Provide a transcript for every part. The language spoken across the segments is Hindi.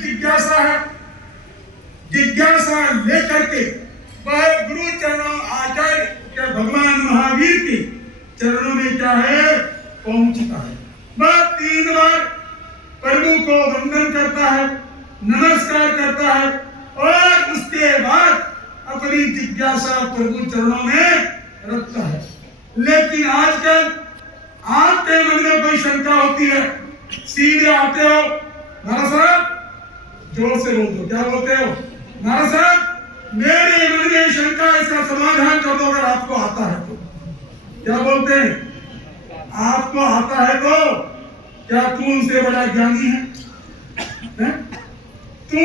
जिज्ञासा है। जिज्ञासा लेकर के वह गुरु चरणों आचार्य के भगवान महावीर के चरणों में क्या है पहुंचता है। वह 3 बार प्रभु को वंदन करता है, नमस्कार करता है और उसके बाद अपनी जिज्ञासा प्रभु चरणों में रखता है। लेकिन आजकल आपके मन में कोई शंका होती है, सीधे आते हो, महाराज साहब जोर से बोल दो, क्या बोलते हो? महाराज साहब मेरे मन में शंका, इसका समाधान कर दो अगर आपको आता है तो। क्या बोलते हैं? आपको आता है तो क्या तू उनसे बड़ा ज्ञानी है? तू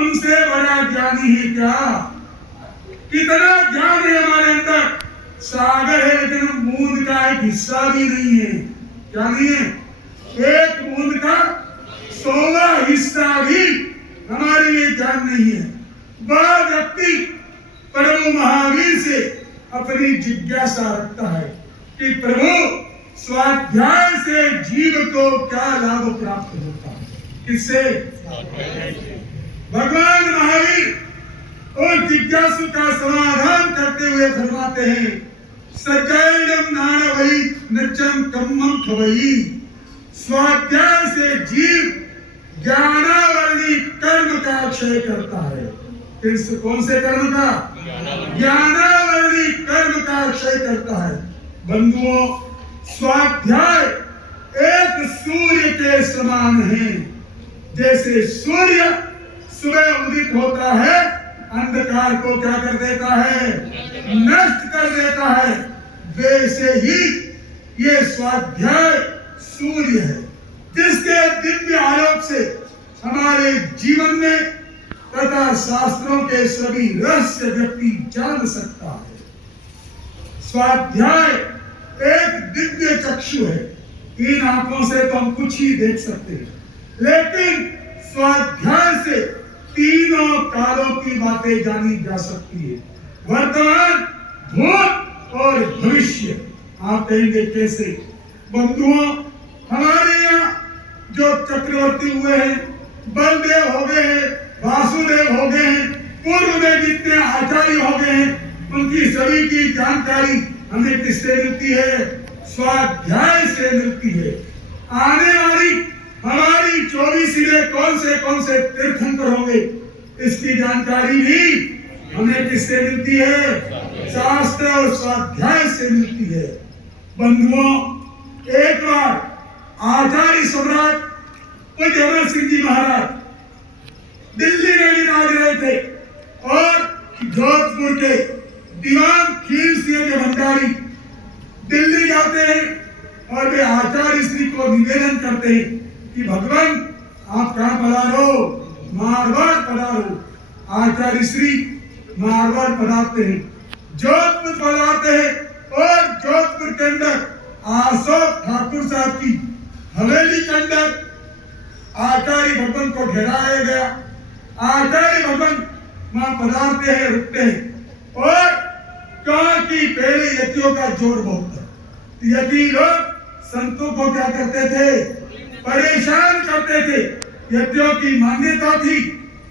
उनसे बड़ा ज्ञानी है क्या? कितना ज्ञान है हमारे अंदर, सागर है लेकिन बूंद का एक हिस्सा भी नहीं है। क्या नहीं है? एक बूंद का 16 हिस्सा भी हमारे लिए ज्ञान नहीं है। वह व्यक्ति प्रभु महावीर से अपनी जिज्ञासा रखता है कि प्रभु स्वाध्याय से जीव को क्या लाभ प्राप्त होता है? किससे? भगवान महावीर और जिज्ञासु का समाधान करते हुए फरमाते हैं, सजैनम नाणवई नचम कम्मम खवई। स्वाध्याय से जीव ज्ञानावली कर्म का क्षय करता है। किस कौन से कर्म का? ज्ञानावली कर्म का क्षय करता है। बंधुओं, स्वाध्याय एक सूर्य के समान है। जैसे सूर्य सुबह उदित होता है, अंधकार को क्या कर देता है? नष्ट कर देता है। वैसे ही ये स्वाध्याय सूर्य है जिसके दिव्य आलोक से हमारे जीवन में तथा शास्त्रों के सभी रहस्य व्यक्ति जान सकता है। स्वाध्याय एक दिव्य चक्षु है। इन आंखों से तो हम कुछ ही देख सकते हैं, लेकिन स्वाध्याय से तीनों कालों की बातें जानी जा सकती है, वर्तमान, भूत और भविष्य। आप कहेंगे कैसे? बंधुओं, हमारे यहाँ जो चक्रवर्ती हुए हैं, बलदेव हो गए हैं, वासुदेव हो गए हैं, पूर्व में जितने आचार्य हो गए हैं, उनकी सभी की जानकारी हमें किससे मिलती है? स्वाध्याय से मिलती है। आने वाली हमारी 24 में कौन से तीर्थंकर होंगे, इसकी जानकारी भी हमें किससे मिलती है? शास्त्र और स्वाध्याय से मिलती है। बंधुओं, एक बार आचार्य सम्राट पूज्य अमर सिंह जी महाराज दिल्ली में विराज रहे थे और जोधपुर के दीवान खीर सिंह के भंडारी दिल्ली जाते हैं और वे आचार्य श्री को निवेदन करते हैं कि भगवान आप कहाँ पधारो? मारवाड़ पधारो। आचार्य श्री मारवाड़ पधारते हैं, जोधपुर पधारते हैं और जोधपुर के अंदर अशोक ठाकुर साहब की हवेली के अंदर आचार्य भगवान को ठहराया गया। आचार्य भगवान वहां पधारते हैं, रुकते हैं और कहा कि पहले यतियों का जोर बहुत था। यति लोग संतों को क्या करते थे? परेशान करते थे। यतियों की मान्यता थी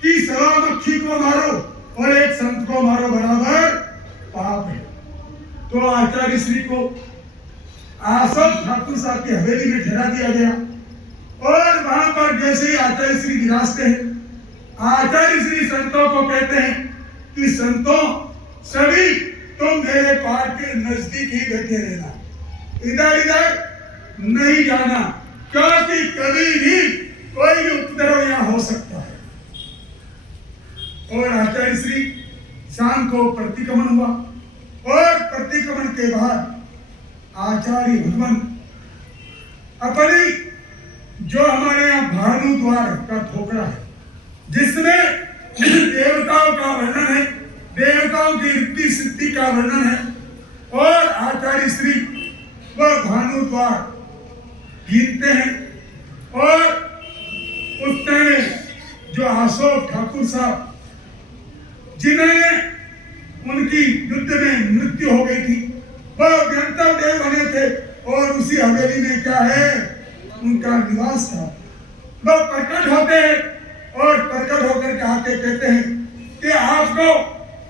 कि सवा मक्खी को मारो और एक संत को मारो बराबर पाप है। तो आचार्य श्री को अशोक ठाकुर साहब की हवेली में ठहरा दिया गया और वहां पर जैसे ही आचार्य श्री विराजते हैं, आचार्य श्री संतों को कहते हैं कि संतों सभी तुम मेरे पार के नजदीक ही बैठे रहना, इधर इधर नहीं जाना, क्योंकि कभी भी कोई भी उपद्रव यहाँ हो सकता है। और आचार्य श्री शाम को प्रतिक्रमण हुआ और प्रतिक्रमण के बाद आचार्य भगवान अपनी जो हमारे यहाँ भानु द्वार का ठोकरा है, जिसमें देवताओं का वर्णन है, देवताओं की रिद्धि सिद्धि का वर्णन है, और आचार्य श्री वह भानु द्वार गिनते हैं और उस समय जो अशोक ठाकुर साहब जिन्हें उनकी युद्ध में मृत्यु हो गई थी, वह गंतव्य देव बने थे और उसी हवेली में क्या है उनका निवास था। वह प्रकट होते हैं और आके कहते हैं कि आपको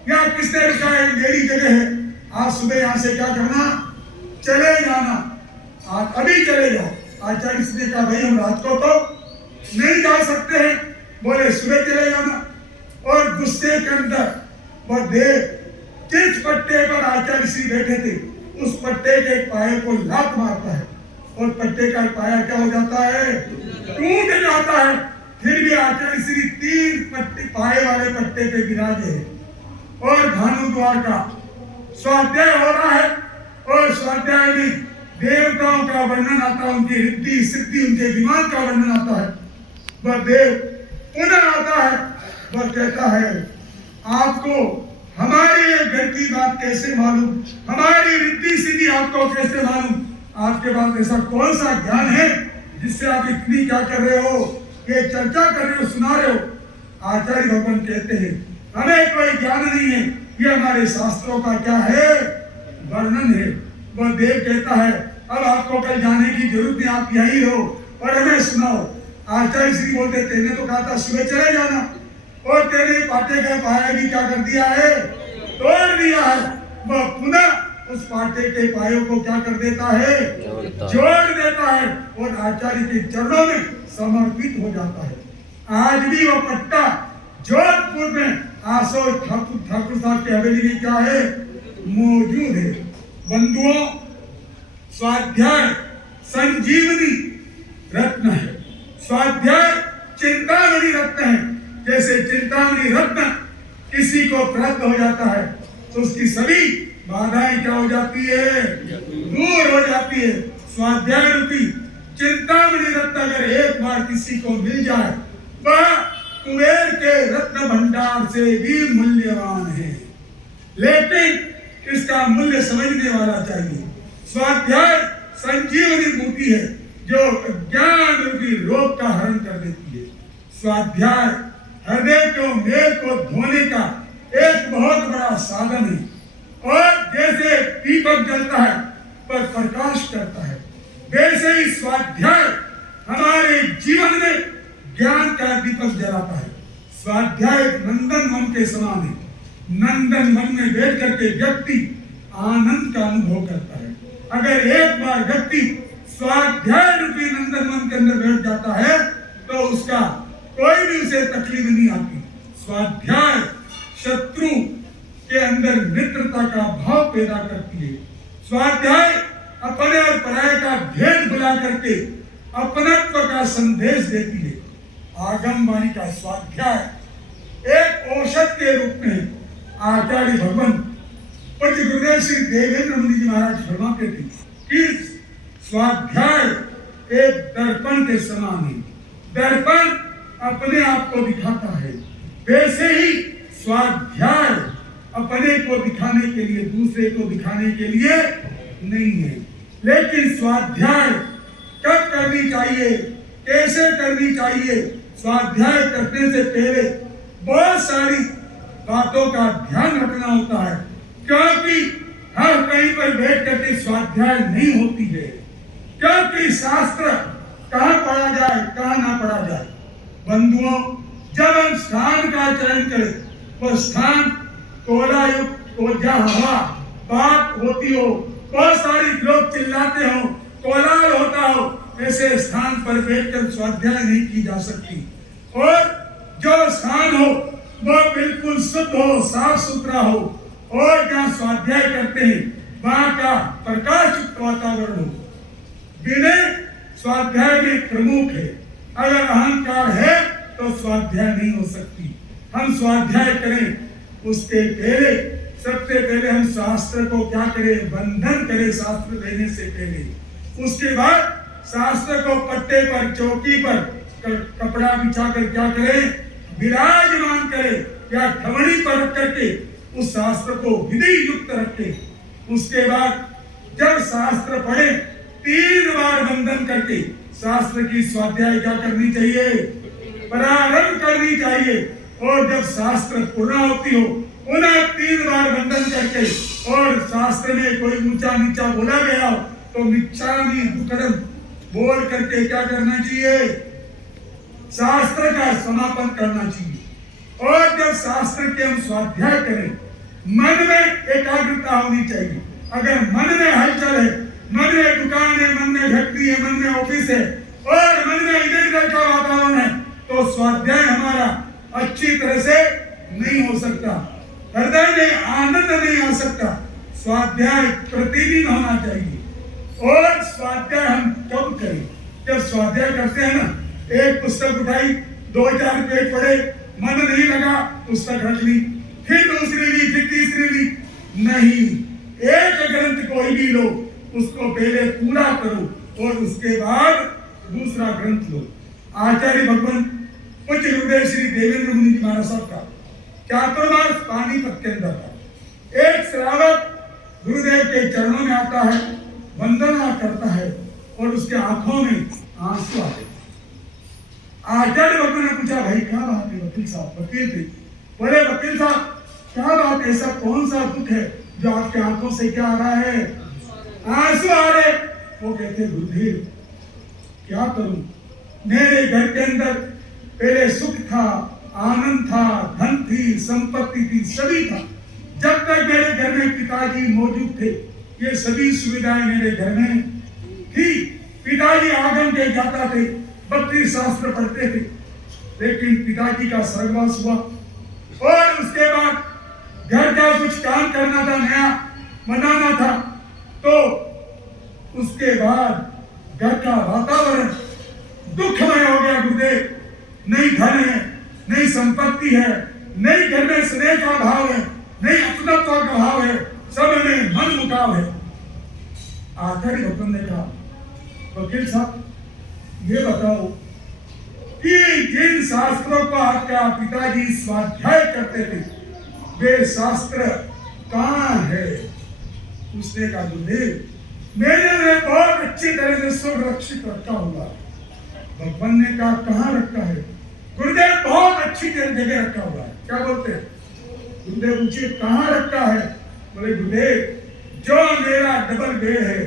यहाँ किसने लिखा है मेरी जगह है, आप सुबह यहाँ से क्या करना, चले जाना, आप अभी चले जाओ। आचार्य जी ने कहा भाई हम रात को तो नहीं जा सकते हैं, बोले सुबह चले जाना। और गुस्से के अंदर वो देव जिस पट्टे पर आचार्य श्री बैठे थे उस पट्टे के पाए को लात मारता है और पट्टे का पाया क्या हो जाता है, टूट जाता है। फिर भी आचार्य श्री 3 पट्टे पाए वाले पट्टे पे विराजे हैं और भानु द्वार का स्वाध्याय हो रहा है। और स्वाध्याय में देवताओं का वर्णन आता है, उनकी रिद्धि सिद्धि उनके विमान का वर्णन आता है। वह देव पुनः आता है, वह कहता है आपको हमारे घर की बात कैसे मालूम, हमारी रिद्धि सिद्धि आपको कैसे मालूम, आपके पास ऐसा कौन सा ज्ञान है जिससे आप इतनी क्या कर रहे हो, ये चर्चा कर रहे हो, सुना रहे हो। आचार्य भगवान कहते हैं हमें कोई ज्ञान नहीं है, ये हमारे शास्त्रों का क्या है, वर्णन है। वह देव कहता है अब आपको कल जाने की जरूरत नहीं, आप यही रहो और हमें सुनाओ। आचार्य श्री बोलते तेने तो कहा था सुबह चले जाना और तेरे पाटे का पाया भी क्या कर दिया है, तोड़ दिया है। वह पुनः उस पाटे के पायों को क्या कर देता है, जोड़ देता है और आचार्य के चरणों में समर्पित हो जाता है। आज भी वह पट्टा जोधपुर में आसो ठाकुर साहब की हवेली में क्या है, मौजूद है। बंधुओं, स्वाध्याय संजीवनी रत्न है, स्वाध्याय चिंतामणि रत्न है। जैसे चिंतामणि रत्न किसी को प्राप्त हो जाता है तो उसकी सभी बाधाएं क्या हो जाती है, दूर हो जाती है। स्वाध्याय रूपी चिंतामणि रत्न अगर एक बार किसी को मिल जाए वह कुबेर के रत्न भंडार से भी मूल्यवान है, लेकिन इसका मूल्य समझने वाला चाहिए। स्वाध्याय संजीवनी बूटी है जो ज्ञान रूपी रोग का हरण कर देती है। स्वाध्याय हृदय को मेल को धोने का एक बहुत बड़ा साधन है और जैसे दीपक जलता है पर प्रकाश करता है, वैसे ही स्वाध्याय हमारे जीवन में ज्ञान का दीपक जलाता है। स्वाध्याय नंदन वन के समान है, नंदन वन में बैठ करके व्यक्ति आनंद का अनुभव करता है। अगर एक बार व्यक्ति स्वाध्याय रूपी नंदन वन के अंदर बैठ जाता है तो उसका कोई भी उसे तकलीफ नहीं आती। स्वाध्याय शत्रु के अंदर मित्रता का भाव पैदा करती है। स्वाध्याय अपने और पराये का भेद भुला करके अपनत्व का संदेश देती है। आगमवाणी का स्वाध्याय एक औषध के रूप में आचार्य भगवान पूज्य गुरुदेव श्री देवेंद्र मुनि जी महाराज फरमाते थे कि स्वाध्याय एक दर्पण के समान है। दर्पण अपने आप को दिखाता है, वैसे ही स्वाध्याय अपने को दिखाने के लिए, दूसरे को दिखाने के लिए नहीं है। लेकिन स्वाध्याय कब करनी चाहिए, कैसे करनी चाहिए, स्वाध्याय करने से पहले बहुत सारी बातों का ध्यान रखना होता है, क्योंकि हर कहीं पर बैठ करके स्वाध्याय नहीं होती है। क्योंकि शास्त्र कहाँ पढ़ा जाए, कहाँ ना पढ़ा जाए। बंधुओं, जब हम स्थान का चयन करें, वो स्थान कोहरा युक्त जहाँ हवा बात होती हो, बहुत सारी लोग चिल्लाते हो, कोलाहल होता हो, ऐसे स्थान पर बैठकर स्वाध्याय नहीं की जा सकती। और जो स्थान हो वह बिल्कुल शुद्ध हो, साफ सुथरा हो और जहाँ स्वाध्याय करते हैं वहाँ का प्रकाशयुक्त वातावरण हो। विनय स्वाध्याय में प्रमुख है। अगर अहंकार है तो स्वाध्याय नहीं हो सकती। हम स्वाध्याय करें उसके पहले, सबसे पहले हम शास्त्र को क्या करें, बंधन करें शास्त्र लेने से पहले। उसके बाद शास्त्र को पट्टे पर, चौकी पर कपड़ा बिछा कर क्या करें, विराजमान करें या खमड़ी पर रख करके उस शास्त्र को विधि युक्त रखे। उसके बाद जब शास्त्र पढ़े 3 बार बंधन करके शास्त्र की स्वाध्याय क्या करनी चाहिए, प्रारंभ करनी चाहिए। और जब शास्त्र पूर्ण होती हो उन्हें 3 बार बंधन करके, और शास्त्र में कोई ऊंचा नीचा बोला गया हो तो मिच्छामि दुक्कडम बोल करके क्या करना चाहिए, शास्त्र का समापन करना चाहिए। और शास्त्र के हम स्वाध्याय करें, मन में एकाग्रता होनी चाहिए। अगर मन में हलचल है, मन में दुकान है, मन में फैक्ट्री है, मन में ऑफिस है और मन में इधर उधर का वातावरण है, तो स्वाध्याय हमारा अच्छी तरह से नहीं हो सकता, हृदय में आनंद नहीं आ सकता। स्वाध्याय प्रतिदिन होना चाहिए। और स्वाध्याय हम कब करें? जब स्वाध्याय करते हैं ना, एक पुस्तक उठाई, 2-4 पेज पढ़े, मन नहीं लगा, पुस्तक रख ली, फिर दूसरी ली, फिर तीसरी ली, नहीं। एक ग्रंथ कोई भी लो, उसको पहले पूरा करो और उसके बाद दूसरा ग्रंथ लो। आचार्य भगवान पूज्य गुरुदेव श्री देवेंद्र मुनि जी महाराज साहब का चातुर्मास पानीपत के अंदर था। एक श्रावक गुरुदेव के चरणों में आता है, वंदना करता है और उसके आंखों में आंसू आते। आचार्य भगवान ने पूछा, भाई क्या बात है? वकील साहब वकील थे, बोले वकील साहब क्या बात, ऐसा कौन सा दुख है जो आपके आंखों से क्या आ रहा है? आंसू आ रहे। वो कहते, गुरुदेव क्या करूं, मेरे घर के अंदर पहले सुख था, आनंद था, धन थी, संपत्ति थी, सभी था। जब तक मेरे घर में पिताजी मौजूद थे, ये सभी सुविधाएं मेरे घर में थी। पिताजी आगम के जाता थे, 32 शास्त्र पढ़ते थे, लेकिन पिताजी का स्वर्गवास हुआ और उसके बाद घर का कुछ काम करना था, नया बनाना था, तो उसके बाद घर का वातावरण दुखमय हो गया। गुरुदेव, नहीं धन है, नहीं संपत्ति है, नहीं घर में स्नेह का भाव है, नहीं अपनत्व का भाव है, सब में मन मुटाव है। आचार्य भगवान ने कहा, वकील साहब ये बताओ कि जिन शास्त्रों का आपका पिताजी स्वाध्याय करते थे, वे शास्त्र कहाँ है? उसने कहा, गुरुदेव मैंने बहुत अच्छी तरह से सुरक्षित रखा हुआ। भगवान ने कहा, कहाँ रखा है? गुरुदेव बहुत अच्छी जगह रखा हुआ है। क्या बोलते हैं? गुरुदेव पूछे, कहाँ रखा है? बोले, गुरुदेव जो मेरा डबल बेड है,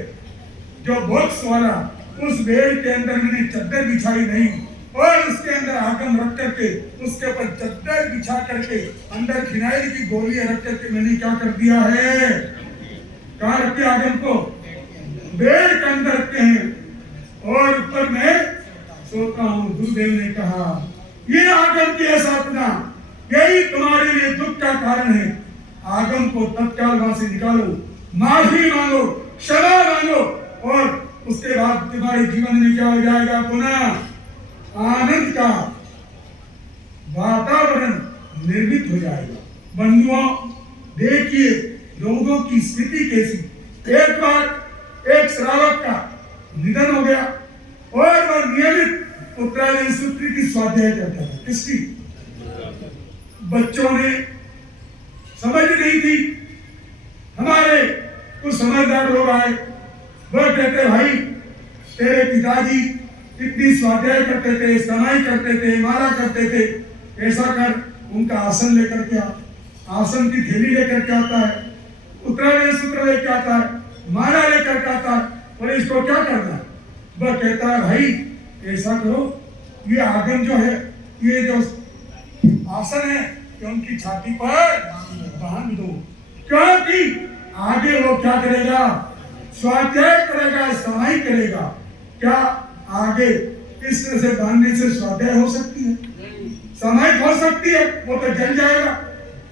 जो बॉक्स वाला, उस बेड के अंदर मैंने चद्दर बिछाई नहीं और उसके अंदर आगम रख करके, उसके ऊपर चद्दर बिछा करके, अंदर फिनाइल की गोलियां रख करके मैंने क्या कर दिया है? कहाँ रखे आगम को? बेड के अंदर रखते हैं और ऊपर मैं सोता हूँ। गुरुदेव ने कहा, ये आगम की स्थापना, यही तुम्हारे लिए दुख का कारण है। आगम को तत्काल वहां से निकालो, माफी मांगो, क्षमा मांगो और उसके बाद तुम्हारे जीवन में क्या हो जाएगा? पुनः आनंद का वातावरण निर्मित हो जाएगा। बंधुओं, देखिए लोगों की स्थिति कैसी। एक बार एक श्रावक का निधन हो गया और वह नियमित उत्तरायण सूत्र की स्वाध्याय करता था। किसकी? बच्चों ने समझ नहीं थी। हमारे कुछ समझदार लोग आए, वह कहते, भाई तेरे पिताजी इतनी स्वाध्याय करते थे, समाई करते थे, माला करते थे, ऐसा कर उनका आसन लेकर के आ, आसन की थैली लेकर के आता है, उत्तरायण सूत्र लेकर आता है, माला लेकर के आता है, और इसको क्या करना है? वह कहता है, भाई ऐसा करो, ये आगम जो है, ये जो आसन है, कि उनकी छाती पर बांध दो, क्योंकि आगे वो क्या करेगा? स्वाध्याय करेगा, समाई करेगा। क्या आगे इस तरह से बांधने से स्वाध्याय हो सकती है? समाई हो सकती है? वो तो जल जाएगा।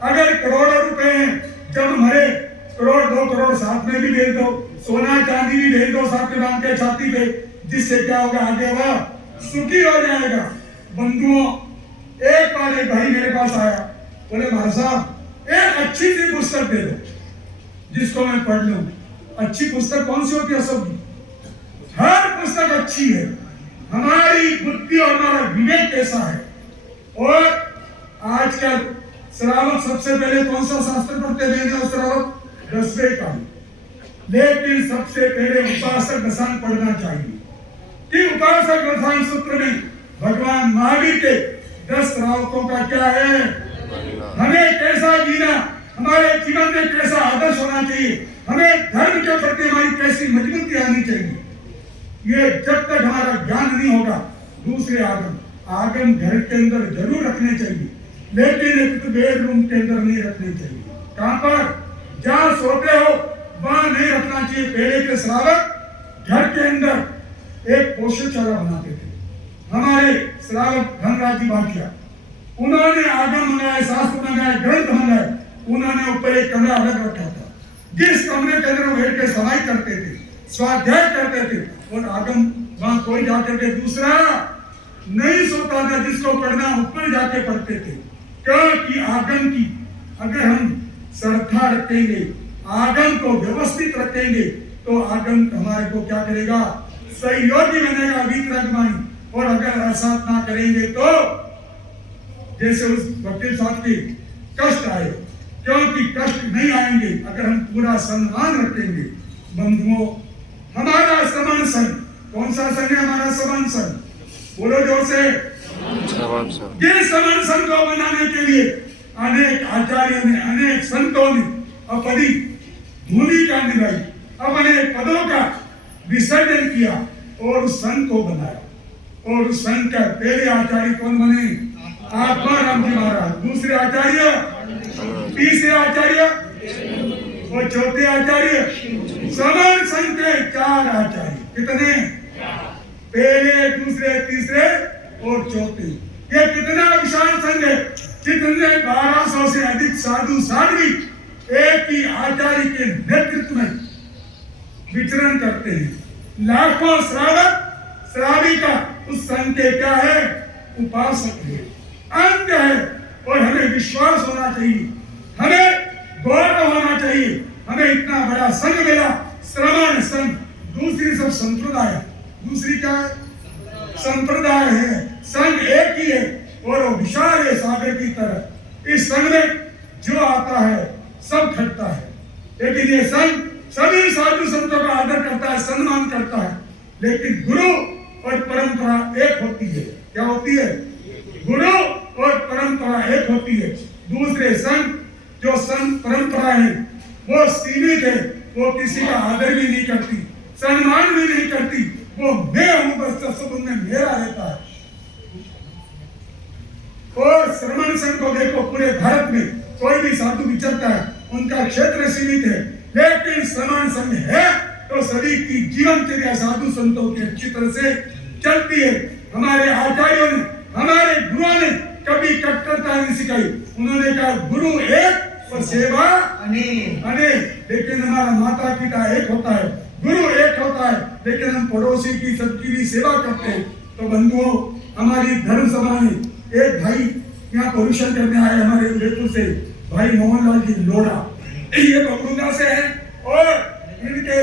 अगर करोड़ों रुपए हैं, जब मरे करोड़ 2 करोड़ साथ में भी भेज दो, सोना चांदी भी भेज दो साथ में बांध के छाती पे, जिससे क्या होगा? आगे वह सुखी हो जाएगा। बंधुओं, एक बार एक भाई मेरे पास आया, बोले, महाराज साहब एक अच्छी सी पुस्तक दे दो जिसको मैं पढ़ लूं। अच्छी पुस्तक कौन सी होती है? सबकी, हर पुस्तक अच्छी है। हमारी बुद्धि और हमारा विवेक कैसा है? और आजकल श्रावक सबसे पहले कौन सा शास्त्र पढ़ते हैं? श्रावक 10वें का, लेकिन सबसे पहले उपासक दशांग पढ़ना चाहिए। कि उपासक दशांग सूत्र में भगवान महावीर के 10 श्रावकों का क्या है? हमें कैसा जीना, हमारे जीवन में कैसा आदर्श होना चाहिए, हमें धर्म के प्रति हमारी कैसी मजबूती आनी चाहिए। ये जब तक हमारा ज्ञान नहीं होगा, दूसरे आगम घर के अंदर जरूर रखने चाहिए। लेकिन एक बेडरूम के अंदर नहीं रखनी चाहिए। कहां पर? जहां सोते हो वहां नहीं रखना चाहिए। पहले के श्रावक घर के अंदर एक पोषशाला बनाते थे। हमारे श्रावक धनराज भाटिया, उन्होंने आगम मंगाए, शास्त्र मंगाए, ग्रंथ मंगाए, उन्होंने ऊपर एक कमरा अलग रखा था, जिस कमरे के अंदर बैठ के सवाई करते थे, स्वाध्याय करते थे, और आगम वहां कोई जाकर के दूसरा नहीं सोता था, जिसको पढ़ना ऊपर जाके पढ़ते थे। क्योंकि आगम की अगर हम श्रद्धा रखेंगे, आगम को व्यवस्थित रखेंगे, तो आगम हमारे को क्या करेगा? सहयोगी बनेगा, वितरकमानी। और अगर ऐसा ना करेंगे तो जैसे उस वकील साहब के कष्ट आए, क्योंकि कष्ट नहीं आएंगे अगर हम पूरा सम्मान रखेंगे। बंधुओं, हमारा समान संघ, कौन सा संघ है हमारा? समान संघ। बोलो जोर से। ये समान संघ को बनाने के लिए अनेक आचार्यों ने, अनेक संतों ने अपनी भूमिका निभाई, अपने पदों का विसर्जन किया और उस संघ को बनाया। और उस संघ का पहले आचार्य कौन बने? आत्माराम जी महाराज। दूसरे आचार्य, तीसरे आचार्य और चौथे आचार्य। समान संघ के 4 आचार्य। कितने? पहले, दूसरे, तीसरे और चौथे। ये कितना विशाल संघ है, कितने 1200 से अधिक साधु साध्वी एक ही आचार्य के नेतृत्व में विचरण करते हैं। लाखों श्रावक श्राविका उस संघ के क्या है? उपासक है, अंग है। और हमें विश्वास होना चाहिए, हमें गौरव होना चाहिए, हमें इतना बड़ा संघ मिला, श्रवण संघ। दूसरी सब संप्रदाय, दूसरी क्या है? संप्रदाय है। संघ एक ही है और वो विशाल है सागर की तरह। इस संघ में जो आता है सब घटता है, लेकिन ये संघ सभी साधु संतों का आदर करता है, सम्मान करता है। लेकिन गुरु और परंपरा एक होती है। क्या होती है? गुरु और परंपरा एक होती है। दूसरे संघ जो संघ परंपरा है वो सीमित है, वो किसी का आदर भी नहीं करती, सम्मान भी नहीं करती। वो मैं हूं बस, सब उनमें मेरा रहता है। और श्रमण संघ को देखो, पूरे भारत में कोई भी साधु विचरता है, उनका क्षेत्र सीमित है, लेकिन श्रमण संघ है तो सभी की जीवनचर्या साधु संतों की अच्छी तरह से चलती है। हमारे आचार्यों ने, हमारे गुरुओं ने कभी कट्टरता नहीं सिखाई। उन्होंने कहा गुरु एक और सेवा अनेक। लेकिन हमारा माता पिता एक होता है, गुरु एक होता है, लेकिन हम पड़ोसी की सबकी भी सेवा करते हैं। तो बंधुओं, हमारी धर्म सभा में एक भाई यहाँ पॉल्यूशन करने आए हमारे उदयपुर से, भाई मोहनलाल जी लोढ़ा, ये बबरूदा से है और इनके